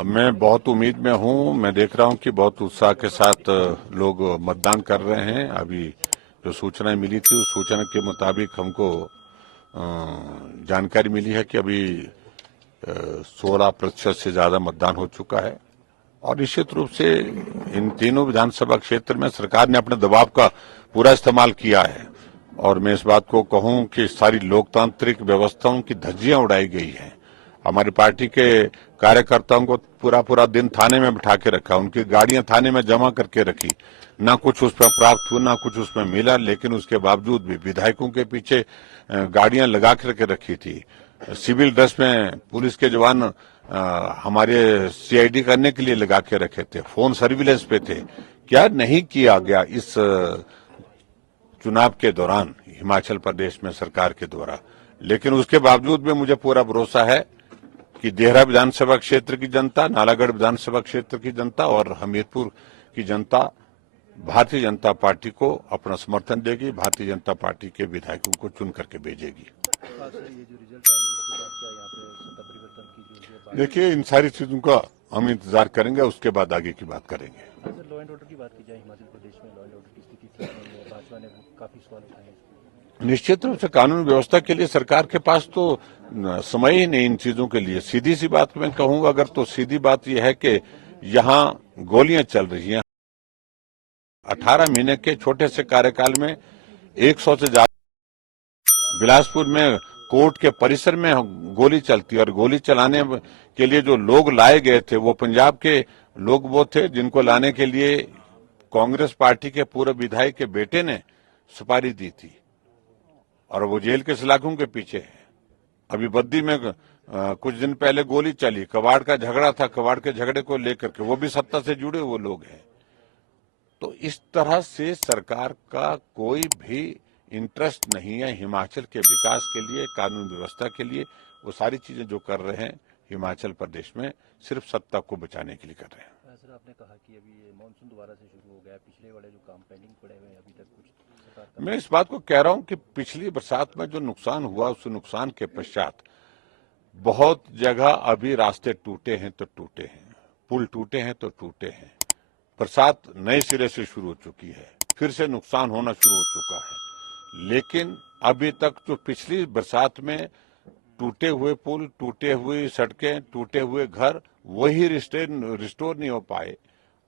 अब मैं बहुत उम्मीद में हूं। मैं देख रहा हूं कि बहुत उत्साह के साथ लोग मतदान कर रहे हैं। अभी जो सूचनाएं मिली थी उस सूचना के मुताबिक हमको जानकारी मिली है कि अभी 16% से ज्यादा मतदान हो चुका है और निश्चित रूप से इन तीनों विधानसभा क्षेत्र में सरकार ने अपने दबाव का पूरा इस्तेमाल किया है। और मैं इस बात को कहूं कि सारी लोकतांत्रिक व्यवस्थाओं की धज्जियां उड़ाई गई हैं। हमारी पार्टी के कार्यकर्ताओं को पूरा पूरा दिन थाने में बिठा के रखा, उनकी गाड़ियां थाने में जमा करके रखी, ना कुछ उसमें प्राप्त हुआ ना कुछ उसमें मिला, लेकिन उसके बावजूद भी विधायकों के पीछे गाड़ियां लगा करके रखी थी। सिविल ड्रेस में पुलिस के जवान हमारे सीआईडी करने के लिए लगा के रखे थे, फोन सर्विलेंस पे थे। क्या नहीं किया गया इस चुनाव के दौरान हिमाचल प्रदेश में सरकार के द्वारा। लेकिन उसके बावजूद भी मुझे पूरा भरोसा है कि देहरा विधानसभा क्षेत्र की जनता, नालागढ़ विधानसभा क्षेत्र की जनता और हमीरपुर की जनता भारतीय जनता पार्टी को अपना समर्थन देगी, भारतीय जनता पार्टी के विधायकों को चुन करके भेजेगी। देखिए, इन सारी चीजों का हम इंतजार करेंगे, उसके बाद आगे की बात करेंगे। लॉ एंड ऑर्डर की बात की जाए, हिमाचल प्रदेश में लॉ एंड ऑर्डर की स्थिति ठीक नहीं है, भाजपा ने काफी सवाल उठाए। निश्चित रूप से कानून व्यवस्था के लिए सरकार के पास तो समय ही नहीं इन चीजों के लिए। सीधी सी बात मैं कहूंगा अगर, तो सीधी बात यह है कि यहाँ गोलियां चल रही हैं। 18 महीने के छोटे से कार्यकाल में 100 से ज्यादा बिलासपुर में कोर्ट के परिसर में गोली चलती, और गोली चलाने के लिए जो लोग लाए गए थे वो पंजाब के लोग वो थे जिनको लाने के लिए कांग्रेस पार्टी के पूर्व विधायक के बेटे ने सुपारी दी थी, और वो जेल के सलाखों के पीछे है। अभी बद्दी में कुछ दिन पहले गोली चली, कबाड़ का झगड़ा था, कबाड़ के झगड़े को लेकर के वो भी सत्ता से जुड़े हुए लोग हैं। तो इस तरह से सरकार का कोई भी इंटरेस्ट नहीं है हिमाचल के विकास के लिए, कानून व्यवस्था के लिए। वो सारी चीजें जो कर रहे हैं हिमाचल प्रदेश में सिर्फ सत्ता को बचाने के लिए कर रहे हैं। सर, आपने कहा कि अभी मानसून दोबारा से शुरू हो गया, पिछले वाले जो काम पेंडिंग पड़े हुए हैं अभी तक कुछ सरकार का। मैं इस बात को कह रहा हूं कि पिछली बरसात में जो नुकसान हुआ उस नुकसान के पश्चात बहुत जगह अभी रास्ते टूटे हैं तो टूटे हैं, पुल टूटे हैं तो टूटे हैं। बरसात नए सिरे से शुरू हो चुकी है, फिर से नुकसान होना शुरू हो चुका है। लेकिन अभी तक जो पिछली बरसात में टूटे हुए पुल, टूटे हुए सड़कें, टूटे हुए घर, वही रिस्टोर नहीं हो पाए।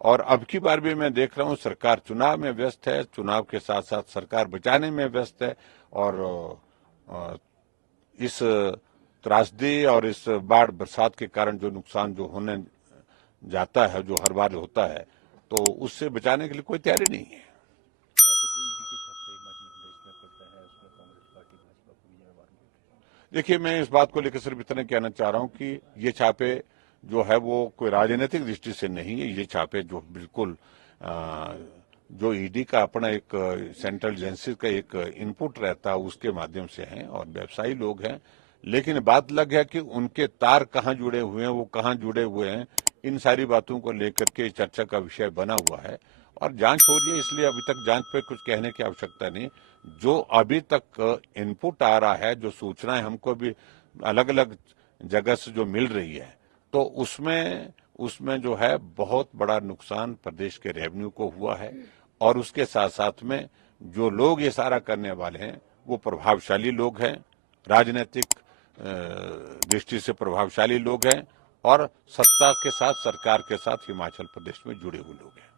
और अब की बार भी मैं देख रहा हूं सरकार चुनाव में व्यस्त है, चुनाव के साथ साथ सरकार बचाने में व्यस्त है। और इस त्रासदी और इस बाढ़ बरसात के कारण जो नुकसान जो होने जाता है, जो हर बार होता है, तो उससे बचाने के लिए कोई तैयारी नहीं है। देखिए, मैं इस बात को लेकर सिर्फ इतना कहना चाह रहा हूं कि ये छापे जो है वो कोई राजनीतिक दृष्टि से नहीं है। ये छापे जो बिल्कुल जो ईडी का अपना एक सेंट्रल एजेंसी का एक इनपुट रहता है उसके माध्यम से हैं, और व्यवसायी लोग हैं। लेकिन बात लग है कि उनके तार कहाँ जुड़े हुए हैं, वो कहाँ जुड़े हुए हैं, इन सारी बातों को लेकर के चर्चा का विषय बना हुआ है। और जांच हो रही है, इसलिए अभी तक जांच पे कुछ कहने की आवश्यकता नहीं। जो अभी तक इनपुट आ रहा है, जो सूचनाएं हमको भी अलग अलग जगह से जो मिल रही है, तो उसमें जो है बहुत बड़ा नुकसान प्रदेश के रेवेन्यू को हुआ है। और उसके साथ साथ में जो लोग ये सारा करने वाले हैं वो प्रभावशाली लोग हैं, राजनीतिक दृष्टि से प्रभावशाली लोग हैं, और सत्ता के साथ, सरकार के साथ हिमाचल प्रदेश में जुड़े हुए लोग हैं।